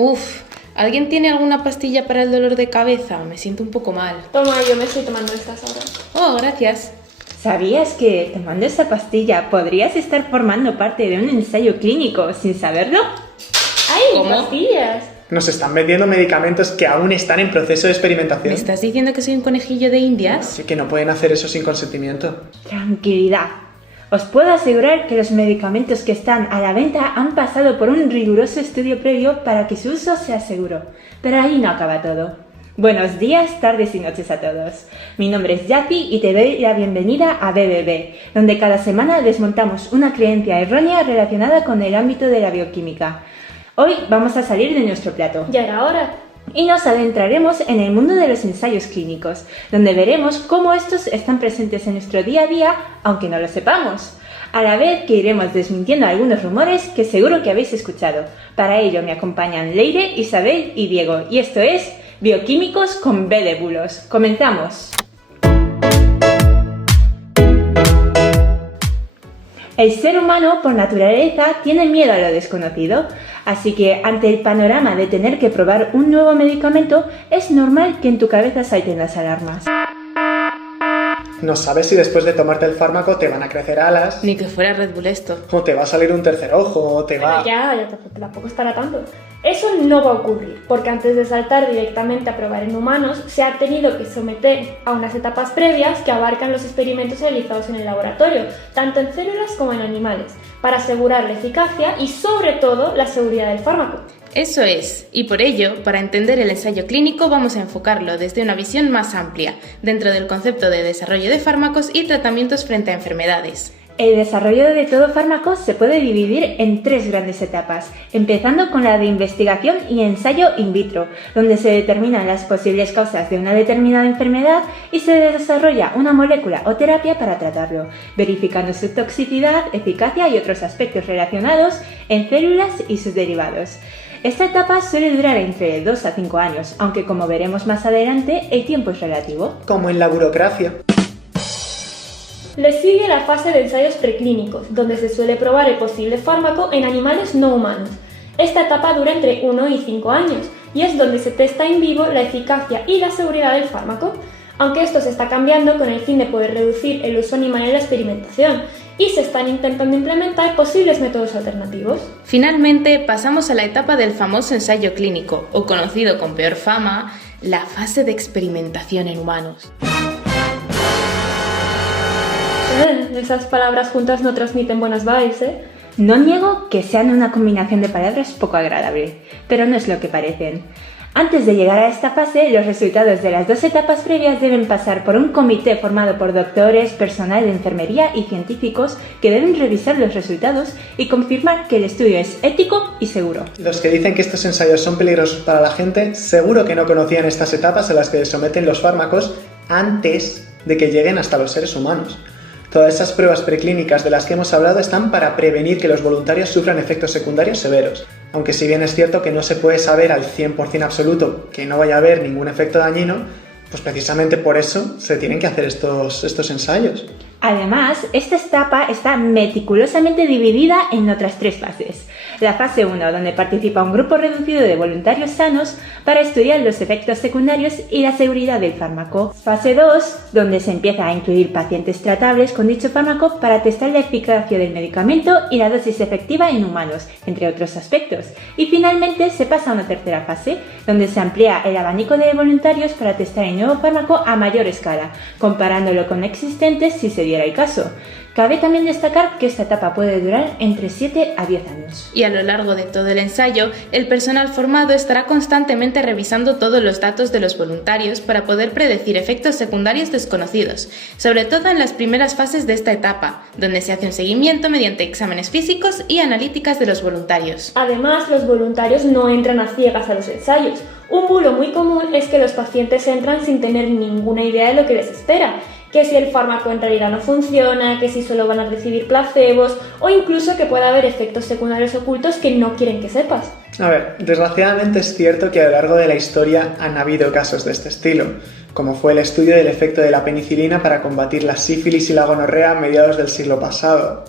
Uf, ¿alguien tiene alguna pastilla para el dolor de cabeza? Me siento un poco mal. Toma, yo me estoy tomando estas ahora. Oh, gracias. ¿Sabías que tomando esta pastilla podrías estar formando parte de un ensayo clínico sin saberlo? ¡Ay, ¿Cómo? pastillas! Nos están vendiendo medicamentos que aún están en proceso de experimentación. ¿Me estás diciendo que soy un conejillo de indias? Así que no pueden hacer eso sin consentimiento. Tranquilidad. Os puedo asegurar que los medicamentos que están a la venta han pasado por un riguroso estudio previo para que su uso sea seguro. Pero ahí no acaba todo. Buenos días, tardes y noches a todos. Mi nombre es Yati y te doy la bienvenida a BBB, donde cada semana desmontamos una creencia errónea relacionada con el ámbito de la bioquímica. Hoy vamos a salir de nuestro plato Ya era hora. y nos adentraremos en el mundo de los ensayos clínicos, donde veremos cómo estos están presentes en nuestro día a día, aunque no lo sepamos. A la vez que iremos desmintiendo algunos rumores que seguro que habéis escuchado. Para ello me acompañan Leire, Isabel y Diego, y esto es Bioquímicos con B de bulos. ¡Comenzamos! El ser humano, por naturaleza, tiene miedo a lo desconocido, así que ante el panorama de tener que probar un nuevo medicamento, es normal que en tu cabeza salten las alarmas. No sabes si después de tomarte el fármaco te van a crecer alas, Ni que fuera Red Bull esto. o te va a salir un tercer ojo, o te va... Ya tampoco es para tanto. Eso no va a ocurrir, porque antes de saltar directamente a probar en humanos, se ha tenido que someter a unas etapas previas que abarcan los experimentos realizados en el laboratorio, tanto en células como en animales, para asegurar la eficacia y, sobre todo, la seguridad del fármaco. Eso es, y por ello, para entender el ensayo clínico vamos a enfocarlo desde una visión más amplia, dentro del concepto de desarrollo de fármacos y tratamientos frente a enfermedades. El desarrollo de todo fármaco se puede dividir en tres grandes etapas, empezando con la de investigación y ensayo in vitro, donde se determinan las posibles causas de una determinada enfermedad y se desarrolla una molécula o terapia para tratarlo, verificando su toxicidad, eficacia y otros aspectos relacionados en células y sus derivados. Esta etapa suele durar entre 2 a 5 años, aunque como veremos más adelante, el tiempo es relativo. Como en la burocracia. Le sigue la fase de ensayos preclínicos, donde se suele probar el posible fármaco en animales no humanos. Esta etapa dura entre 1 y 5 años, y es donde se testa en vivo la eficacia y la seguridad del fármaco, aunque esto se está cambiando con el fin de poder reducir el uso animal en la experimentación, y se están intentando implementar posibles métodos alternativos. Finalmente, pasamos a la etapa del famoso ensayo clínico, o conocido con peor fama, la fase de experimentación en humanos. Esas palabras juntas no transmiten buenas vibes, ¿eh? No niego que sean una combinación de palabras poco agradable, pero no es lo que parecen. Antes de llegar a esta fase, los resultados de las dos etapas previas deben pasar por un comité formado por doctores, personal de enfermería y científicos que deben revisar los resultados y confirmar que el estudio es ético y seguro. Los que dicen que estos ensayos son peligrosos para la gente, seguro que no conocían estas etapas a las que se someten los fármacos antes de que lleguen hasta los seres humanos. Todas esas pruebas preclínicas de las que hemos hablado están para prevenir que los voluntarios sufran efectos secundarios severos. Aunque si bien es cierto que no se puede saber al 100% absoluto que no vaya a haber ningún efecto dañino, pues precisamente por eso se tienen que hacer estos ensayos. Además, esta etapa está meticulosamente dividida en otras tres fases. La fase 1, donde participa un grupo reducido de voluntarios sanos para estudiar los efectos secundarios y la seguridad del fármaco. Fase 2, donde se empieza a incluir pacientes tratables con dicho fármaco para testar la eficacia del medicamento y la dosis efectiva en humanos, entre otros aspectos. Y finalmente se pasa a una tercera fase, donde se amplía el abanico de voluntarios para testar el nuevo fármaco a mayor escala, comparándolo con existentes si se diera el caso. Cabe también destacar que esta etapa puede durar entre 7 a 10 años. Y a lo largo de todo el ensayo, el personal formado estará constantemente revisando todos los datos de los voluntarios para poder predecir efectos secundarios desconocidos, sobre todo en las primeras fases de esta etapa, donde se hace un seguimiento mediante exámenes físicos y analíticas de los voluntarios. Además, los voluntarios no entran a ciegas a los ensayos. Un bulo muy común es que los pacientes entran sin tener ninguna idea de lo que les espera, que si el fármaco en realidad no funciona, que si solo van a recibir placebos o incluso que pueda haber efectos secundarios ocultos que no quieren que sepas. A ver, desgraciadamente es cierto que a lo largo de la historia han habido casos de este estilo, como fue el estudio del efecto de la penicilina para combatir la sífilis y la gonorrea a mediados del siglo pasado.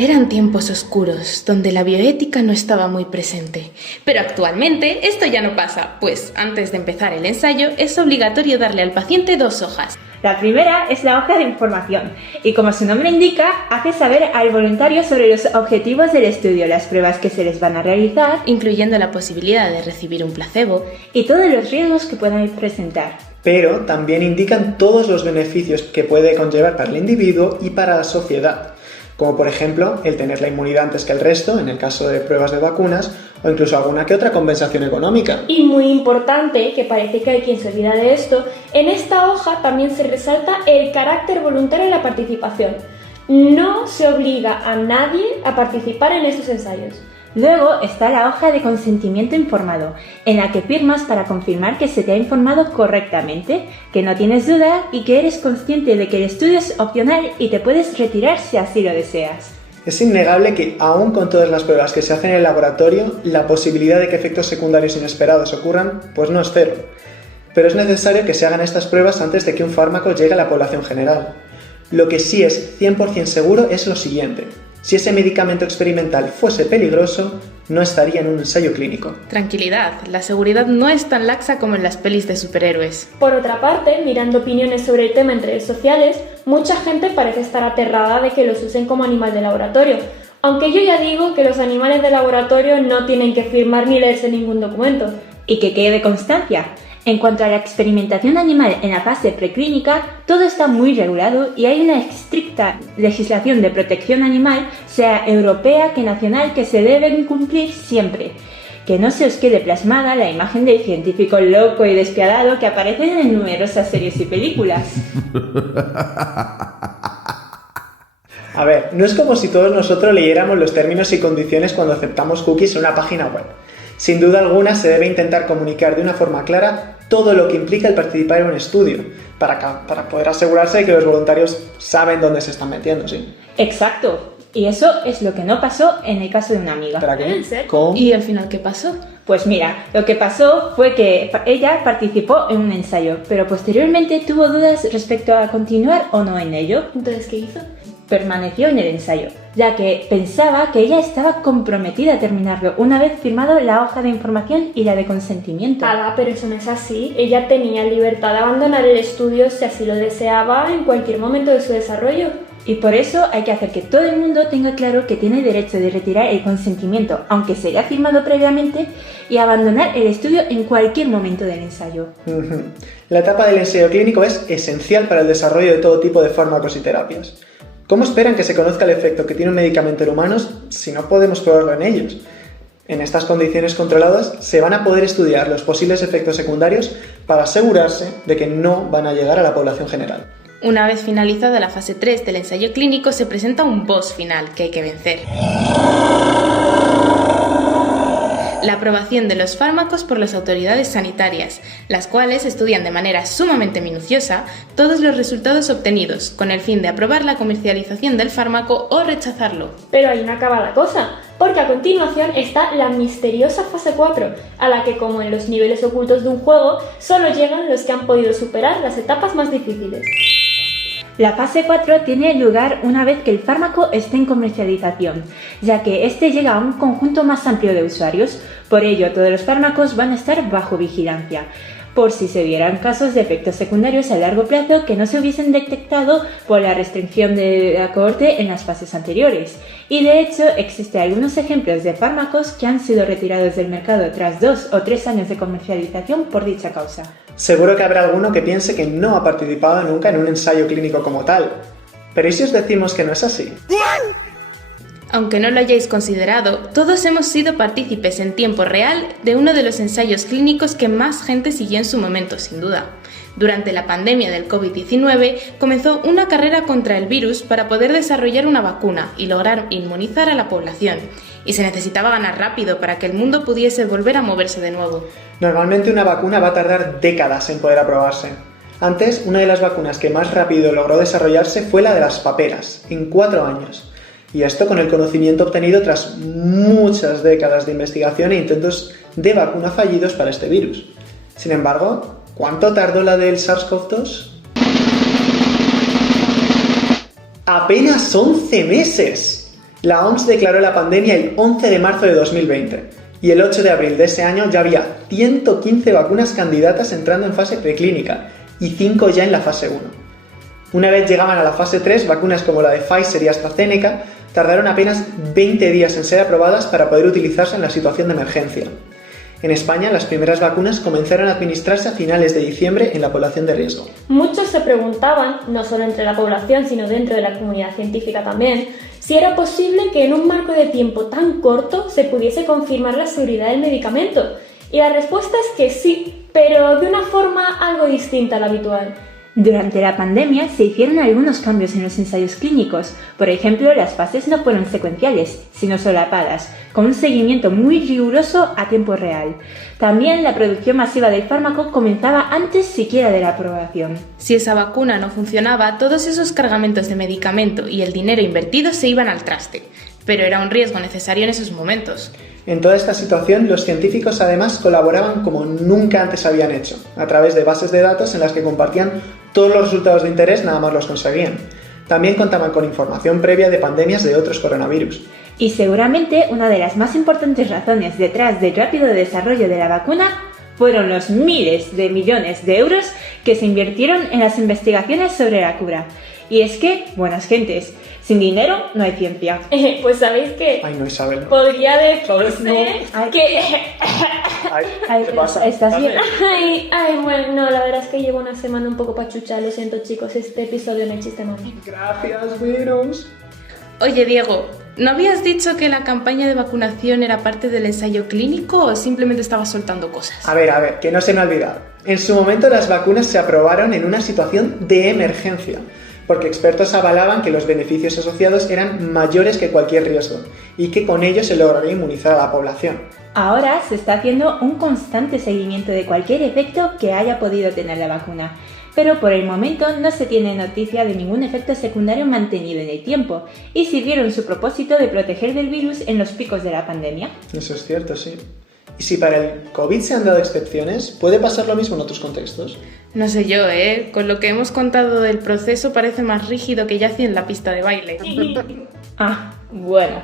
Eran tiempos oscuros, donde la bioética no estaba muy presente. Pero actualmente esto ya no pasa, pues antes de empezar el ensayo es obligatorio darle al paciente 2 hojas. La primera es la hoja de información y, como su nombre indica, hace saber al voluntario sobre los objetivos del estudio, las pruebas que se les van a realizar, incluyendo la posibilidad de recibir un placebo y todos los riesgos que puedan presentar. Pero también indican todos los beneficios que puede conllevar para el individuo y para la sociedad, como por ejemplo el tener la inmunidad antes que el resto, en el caso de pruebas de vacunas, o incluso alguna que otra compensación económica. Y muy importante, que parece que hay quien se olvida de esto, en esta hoja también se resalta el carácter voluntario en la participación. No se obliga a nadie a participar en estos ensayos. Luego está la hoja de consentimiento informado, en la que firmas para confirmar que se te ha informado correctamente, que no tienes duda y que eres consciente de que el estudio es opcional y te puedes retirar si así lo deseas. Es innegable que, aún con todas las pruebas que se hacen en el laboratorio, la posibilidad de que efectos secundarios inesperados ocurran, pues no es cero. Pero es necesario que se hagan estas pruebas antes de que un fármaco llegue a la población general. Lo que sí es 100% seguro es lo siguiente: si ese medicamento experimental fuese peligroso, no estaría en un ensayo clínico. Tranquilidad, la seguridad no es tan laxa como en las pelis de superhéroes. Por otra parte, mirando opiniones sobre el tema en redes sociales, mucha gente parece estar aterrada de que los usen como animal de laboratorio, aunque yo ya digo que los animales de laboratorio no tienen que firmar ni leerse ningún documento. Y que quede constancia. En cuanto a la experimentación animal en la fase preclínica, todo está muy regulado y hay una estricta legislación de protección animal, sea europea que nacional, que se deben cumplir siempre. Que no se os quede plasmada la imagen del científico loco y despiadado que aparece en numerosas series y películas. A ver, no es como si todos nosotros leyéramos los términos y condiciones cuando aceptamos cookies en una página web. Sin duda alguna se debe intentar comunicar de una forma clara todo lo que implica el participar en un estudio, para poder asegurarse de que los voluntarios saben dónde se están metiendo, ¿sí? Exacto. Y eso es lo que no pasó en el caso de una amiga. ¿Para qué? ¿En serio? ¿Cómo? ¿Y al final qué pasó? Pues mira, lo que pasó fue que ella participó en un ensayo, pero posteriormente tuvo dudas respecto a continuar o no en ello. Entonces, ¿qué hizo? Permaneció en el ensayo, ya que pensaba que ella estaba comprometida a terminarlo una vez firmado la hoja de información y la de consentimiento. Ala, pero eso no es así. Ella tenía libertad de abandonar el estudio si así lo deseaba en cualquier momento de su desarrollo. Y por eso hay que hacer que todo el mundo tenga claro que tiene derecho de retirar el consentimiento, aunque se haya firmado previamente, y abandonar el estudio en cualquier momento del ensayo. La etapa del ensayo clínico es esencial para el desarrollo de todo tipo de fármacos y terapias. ¿Cómo esperan que se conozca el efecto que tiene un medicamento en humanos si no podemos probarlo en ellos? En estas condiciones controladas se van a poder estudiar los posibles efectos secundarios para asegurarse de que no van a llegar a la población general. Una vez finalizada la fase 3 del ensayo clínico, se presenta un boss final que hay que vencer: la aprobación de los fármacos por las autoridades sanitarias, las cuales estudian de manera sumamente minuciosa todos los resultados obtenidos, con el fin de aprobar la comercialización del fármaco o rechazarlo. Pero ahí no acaba la cosa, porque a continuación está la misteriosa fase 4, a la que, como en los niveles ocultos de un juego, solo llegan los que han podido superar las etapas más difíciles. La fase 4 tiene lugar una vez que el fármaco esté en comercialización, ya que este llega a un conjunto más amplio de usuarios. Por ello, todos los fármacos van a estar bajo vigilancia, por si se dieran casos de efectos secundarios a largo plazo que no se hubiesen detectado por la restricción de la cohorte en las fases anteriores. Y de hecho, existen algunos ejemplos de fármacos que han sido retirados del mercado tras 2 o 3 años de comercialización por dicha causa. Seguro que habrá alguno que piense que no ha participado nunca en un ensayo clínico como tal. Pero ¿y si os decimos que no es así? Aunque no lo hayáis considerado, todos hemos sido partícipes en tiempo real de uno de los ensayos clínicos que más gente siguió en su momento, sin duda. Durante la pandemia del COVID-19 comenzó una carrera contra el virus para poder desarrollar una vacuna y lograr inmunizar a la población. Y se necesitaba ganar rápido para que el mundo pudiese volver a moverse de nuevo. Normalmente una vacuna va a tardar décadas en poder aprobarse. Antes, una de las vacunas que más rápido logró desarrollarse fue la de las paperas, en 4 años. Y esto con el conocimiento obtenido tras muchas décadas de investigación e intentos de vacuna fallidos para este virus. Sin embargo, ¿cuánto tardó la del SARS-CoV-2? ¡Apenas 11 meses! La OMS declaró la pandemia el 11 de marzo de 2020 y el 8 de abril de ese año ya había 115 vacunas candidatas entrando en fase preclínica y 5 ya en la fase 1. Una vez llegaban a la fase 3, vacunas como la de Pfizer y AstraZeneca tardaron apenas 20 días en ser aprobadas para poder utilizarse en la situación de emergencia. En España, las primeras vacunas comenzaron a administrarse a finales de diciembre en la población de riesgo. Muchos se preguntaban, no solo entre la población, sino dentro de la comunidad científica también, si era posible que en un marco de tiempo tan corto se pudiese confirmar la seguridad del medicamento. Y la respuesta es que sí, pero de una forma algo distinta a la habitual. Durante la pandemia se hicieron algunos cambios en los ensayos clínicos. Por ejemplo, las fases no fueron secuenciales, sino solapadas, con un seguimiento muy riguroso a tiempo real. También la producción masiva del fármaco comenzaba antes siquiera de la aprobación. Si esa vacuna no funcionaba, todos esos cargamentos de medicamento y el dinero invertido se iban al traste, pero era un riesgo necesario en esos momentos. En toda esta situación, los científicos además colaboraban como nunca antes habían hecho, a través de bases de datos en las que compartían todos los resultados de interés nada más los conseguían. También contaban con información previa de pandemias de otros coronavirus. Y seguramente una de las más importantes razones detrás del rápido desarrollo de la vacuna fueron los miles de millones de euros que se invirtieron en las investigaciones sobre la cura. Y es que, buenas gentes, sin dinero no hay ciencia. Pues sabéis que Ay, no, Isabel. No. podría decirse Ay. que... Ay, ¿qué pasa? ¿Estás bien? Ay, bueno, no, la verdad es que llevo una semana un poco pachucha, lo siento chicos, este episodio no hay chiste más. Gracias, virus. Oye, Diego, ¿no habías dicho que la campaña de vacunación era parte del ensayo clínico o simplemente estabas soltando cosas? A ver, que no se me ha olvidado. En su momento las vacunas se aprobaron en una situación de emergencia, porque expertos avalaban que los beneficios asociados eran mayores que cualquier riesgo y que con ello se lograría inmunizar a la población. Ahora se está haciendo un constante seguimiento de cualquier efecto que haya podido tener la vacuna, pero por el momento no se tiene noticia de ningún efecto secundario mantenido en el tiempo y sirvieron su propósito de proteger del virus en los picos de la pandemia. Eso es cierto, sí. Y si para el COVID se han dado excepciones, ¿puede pasar lo mismo en otros contextos? No sé yo, Con lo que hemos contado del proceso parece más rígido que yace en la pista de baile. Ah, bueno.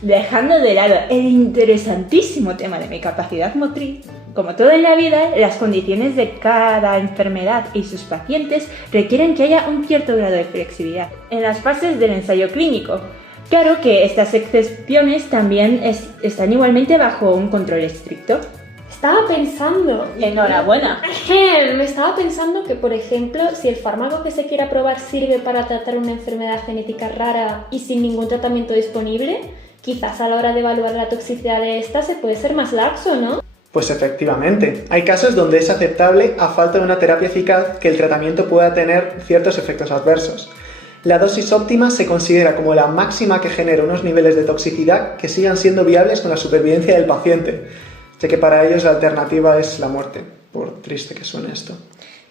Dejando de lado el interesantísimo tema de mi capacidad motriz, como todo en la vida, las condiciones de cada enfermedad y sus pacientes requieren que haya un cierto grado de flexibilidad en las fases del ensayo clínico. Claro que estas excepciones también están igualmente bajo un control estricto. Estaba pensando... ¡Enhorabuena! Me estaba pensando que, por ejemplo, si el fármaco que se quiera probar sirve para tratar una enfermedad genética rara y sin ningún tratamiento disponible, quizás a la hora de evaluar la toxicidad de esta se puede ser más laxo, ¿no? Pues efectivamente, hay casos donde es aceptable, a falta de una terapia eficaz, que el tratamiento pueda tener ciertos efectos adversos. La dosis óptima se considera como la máxima que genera unos niveles de toxicidad que sigan siendo viables con la supervivencia del paciente, ya que para ellos la alternativa es la muerte, por triste que suene esto.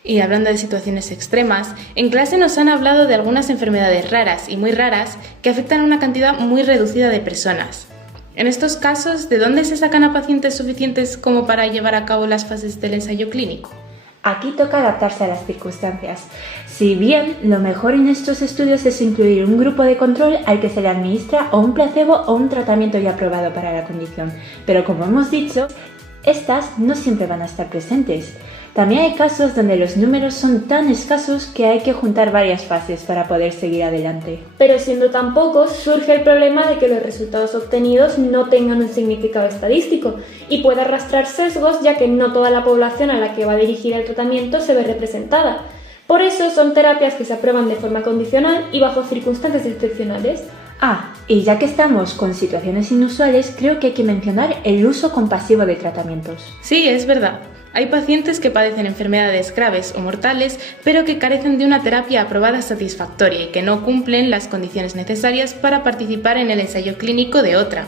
Y hablando de situaciones extremas, en clase nos han hablado de algunas enfermedades raras y muy raras que afectan a una cantidad muy reducida de personas. En estos casos, ¿de dónde se sacan a pacientes suficientes como para llevar a cabo las fases del ensayo clínico? Aquí toca adaptarse a las circunstancias. Si bien lo mejor en estos estudios es incluir un grupo de control al que se le administra o un placebo o un tratamiento ya aprobado para la condición, pero como hemos dicho, estas no siempre van a estar presentes. También hay casos donde los números son tan escasos que hay que juntar varias fases para poder seguir adelante. Pero siendo tan pocos, surge el problema de que los resultados obtenidos no tengan un significado estadístico y puede arrastrar sesgos, ya que no toda la población a la que va a dirigir el tratamiento se ve representada. Por eso son terapias que se aprueban de forma condicional y bajo circunstancias excepcionales. Ah, y ya que estamos con situaciones inusuales, creo que hay que mencionar el uso compasivo de tratamientos. Sí, es verdad. Hay pacientes que padecen enfermedades graves o mortales, pero que carecen de una terapia aprobada satisfactoria y que no cumplen las condiciones necesarias para participar en el ensayo clínico de otra.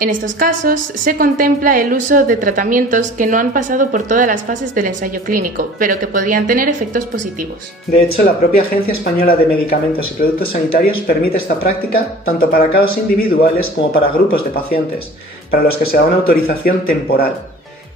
En estos casos, se contempla el uso de tratamientos que no han pasado por todas las fases del ensayo clínico, pero que podrían tener efectos positivos. De hecho, la propia Agencia Española de Medicamentos y Productos Sanitarios permite esta práctica tanto para casos individuales como para grupos de pacientes, para los que se da una autorización temporal.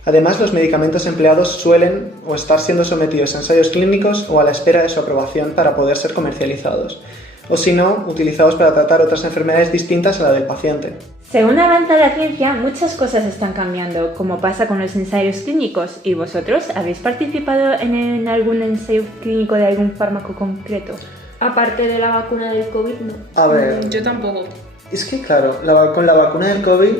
Además, los medicamentos empleados suelen estar siendo sometidos a ensayos clínicos o a la espera de su aprobación para poder ser comercializados. o si no, utilizados para tratar otras enfermedades distintas a la del paciente. Según avanza la ciencia, muchas cosas están cambiando, como pasa con los ensayos clínicos. ¿Y vosotros habéis participado en algún ensayo clínico de algún fármaco concreto? Aparte de la vacuna del COVID, no. A ver, Yo tampoco. es que claro, con la vacuna del COVID,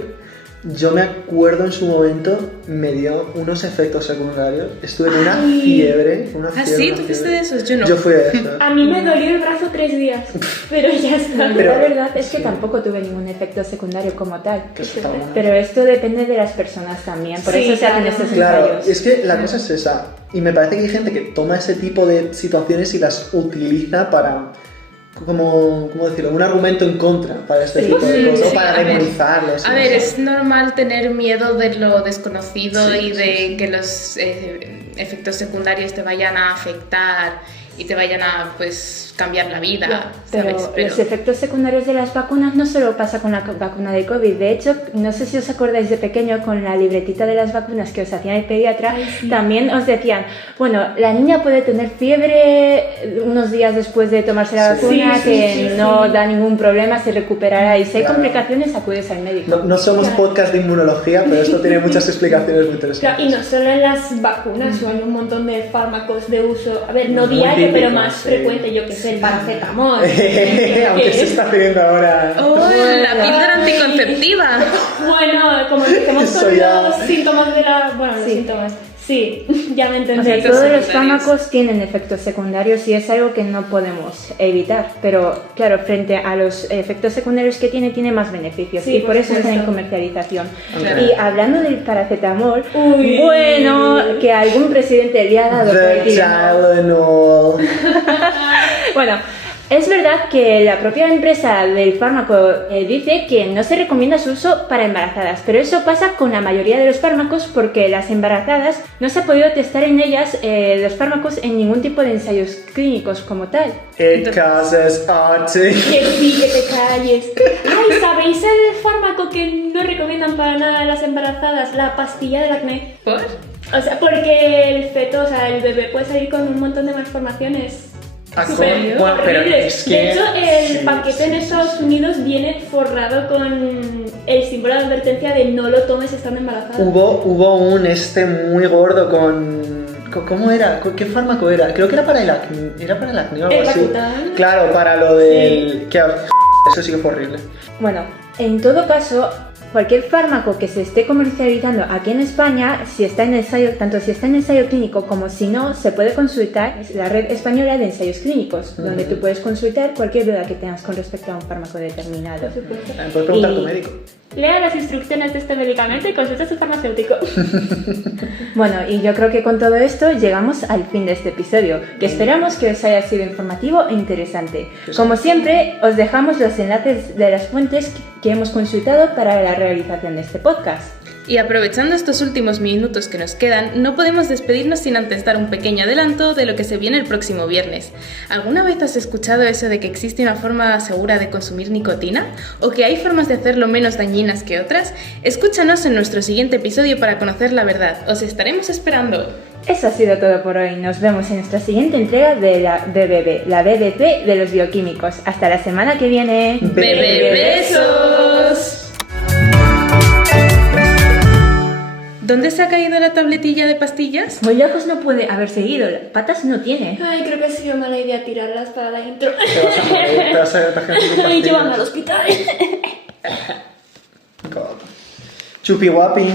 yo me acuerdo en su momento, me dio unos efectos secundarios. Estuve con una fiebre. ¿Ah, sí? ¿Tú fuiste de esos? Yo no. Yo fui de esos. A mí me dolió el brazo 3 días, pero ya está. Pero- la verdad es que sí. tampoco tuve ningún efecto secundario como tal. Que eso está bueno. Pero esto depende de las personas también, por Sí, eso se hacen claro. estos Claro, ensayos. es que la cosa es esa. Y me parece que hay gente que toma ese tipo de situaciones y las utiliza para, ¿cómo decirlo? Un argumento en contra para este tipo de cosas, o para a ver. demonizarlos. A no ver, sé. es normal tener miedo de lo desconocido Sí, y de sí. que los efectos secundarios te vayan a afectar y te vayan a, pues, cambiar la vida, Pero ¿sabes? los efectos secundarios de las vacunas no solo pasa con la vacuna de COVID. De hecho, no sé si os acordáis de pequeño con la libretita de las vacunas que os hacían el pediatra, también os decían, bueno, la niña puede tener fiebre unos días después de tomarse la Sí. vacuna, Sí, sí, que sí, no sí. da ningún problema, se recuperará y si hay Claro. complicaciones acudes al médico. No somos podcast de inmunología, pero esto tiene muchas explicaciones muy interesantes. Claro, y no solo en las vacunas, o hay un montón de fármacos de uso, a ver, no Muy diario, típicos, pero más sí. frecuente, yo que sé, el paracetamol. Aunque se está pidiendo ahora. ¡Oh, la píldora anticonceptiva! Bueno, como empecemos Eso con ya. los síntomas de la... Bueno, los Sí. síntomas. Sí, ya me O sea, entendéis. todos los secundarios. fármacos tienen efectos secundarios y es algo que no podemos evitar, pero claro, frente a los efectos secundarios que tiene más beneficios Sí, y por por eso está en supuesto. comercialización. Claro. Y hablando del paracetamol, Uy. bueno, que a algún presidente le ha dado por The el Tylenol. Tylenol. Bueno, es verdad que la propia empresa del fármaco dice que no se recomienda su uso para embarazadas, pero eso pasa con la mayoría de los fármacos porque las embarazadas no se ha podido testar en ellas los fármacos en ningún tipo de ensayos clínicos como tal. It causes autism. Que sí, que te calles. Ay, ¿sabéis el fármaco que no recomiendan para nada a las embarazadas? La pastilla del acné. ¿Por? O sea, porque el feto, o sea, el bebé puede salir con un montón de malformaciones. Ah, Súper bueno, pero horribles. es que- De hecho, el sí, paquete en sí, Estados Unidos viene forrado con el símbolo de advertencia de no lo tomes estando embarazada. Hubo un muy gordo ¿cómo era? ¿Qué fármaco era? Creo que era para el acné, o algo El así. Roacutan. Claro, para lo del... Eso sí que fue horrible. Bueno, en todo caso, cualquier fármaco que se esté comercializando aquí en España, si está en ensayo, tanto si está en ensayo clínico como si no, se puede consultar la red española de ensayos clínicos, donde tú puedes consultar cualquier duda que tengas con respecto a un fármaco determinado. Por supuesto. Puedes preguntar a tu Y- médico. Lea las instrucciones de este medicamento y consulta a su farmacéutico. Bueno, y yo creo que con todo esto llegamos al fin de este episodio, que esperamos que os haya sido informativo e interesante. Como siempre, os dejamos los enlaces de las fuentes que hemos consultado para la realización de este podcast. Y aprovechando estos últimos minutos que nos quedan, no podemos despedirnos sin antes dar un pequeño adelanto de lo que se viene el próximo viernes. ¿Alguna vez has escuchado eso de que existe una forma segura de consumir nicotina? ¿O que hay formas de hacerlo menos dañinas que otras? Escúchanos en nuestro siguiente episodio para conocer la verdad. Os estaremos esperando. Eso ha sido todo por hoy. Nos vemos en nuestra siguiente entrega de la BBB, la BBC de los bioquímicos. Hasta la semana que viene. ¡Bebé besos! ¿Dónde se ha caído la tabletilla de pastillas? Muy lejos no puede haberse ido, patas no tiene. Ay, creo que ha sido mala idea tirarlas para adentro. Te vas a morir, te vas a imaginar sin Y pastillas. llevarme al hospital. God. Chupi guapi.